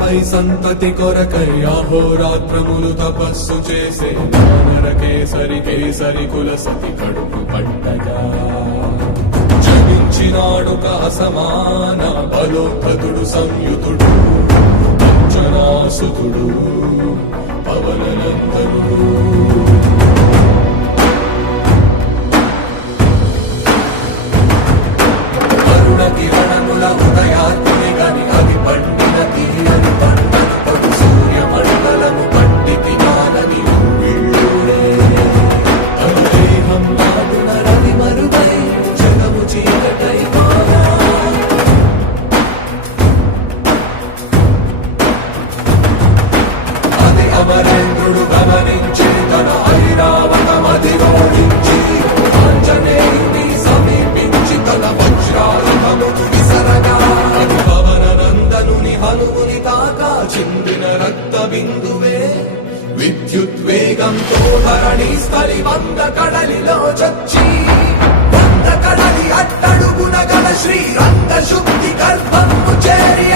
పై సంతతి కొరకై అహోరాత్రములు తపస్సు చేసే నరకేసరి కేసరి కుల సతి కడుపు పట్టగా జనించినాడు అసమాన బలోద్ధతుడు సంయుతుడు అంజనాసుతుడు పవననందనుడు కిరణముల ఉదయాత్మి గని అది పండిన తీయని పంటను పడు సూర్యమండలము పండితి జ్ఞానని వీళ్ళుడే అనుదేహం నాడున రవి మరుగై జగము చీకటై మాయా అది అమరేంద్రుడు గమనించి తన ఐరావతమది రోడించి ఆంజనేయుని సమీపించి తన వజ్రాయుధమును విసరగా అది పవననందనుని హనుముని తాకా చిందిన రక్త బిందువే విద్యుద్వేగంతో ధరణి స్థలి వంద కడలిలో చచ్చి వంద కడలి అట్టడుగున గల శ్రీరంగ శుద్ధి గర్భము చేరి